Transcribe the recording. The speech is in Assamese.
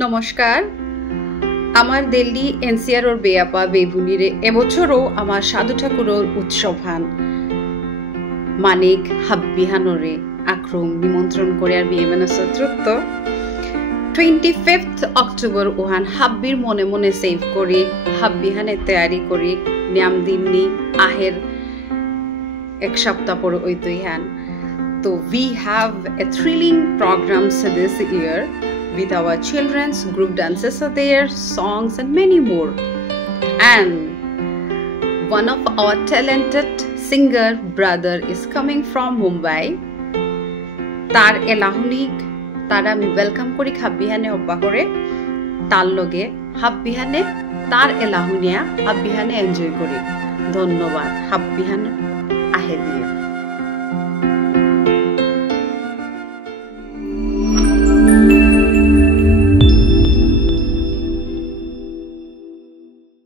নমস্কার আমার দিল্লি এনসিআর ওর বেয়াপা বেভুনিরে এবছরও আমার সাধু ঠাকুরর উৎসবহান মানিক হাব্বিহানরে আক্রম নিমন্ত্রণ করে আর বিয়েমেন সত্রত্ব 25th অক্টোবর ওহান হাব্বির মনে মনে সেভ করি হাব্বিহানে তৈরি করি নিয়াম দিননি আহের এক সপ্তাহ পর ওইতই হান তো we have a thrilling programs this year with our children's group dances are there, songs and many more. And one of our talented singer brother is coming from Mumbai. Tar elahunik tara ami welcome kori habbihane obba kore tar loge habbihane tar elahunia habbihane enjoy kori. ধন্যবাদ হাব্বিহান আহে দিয়ে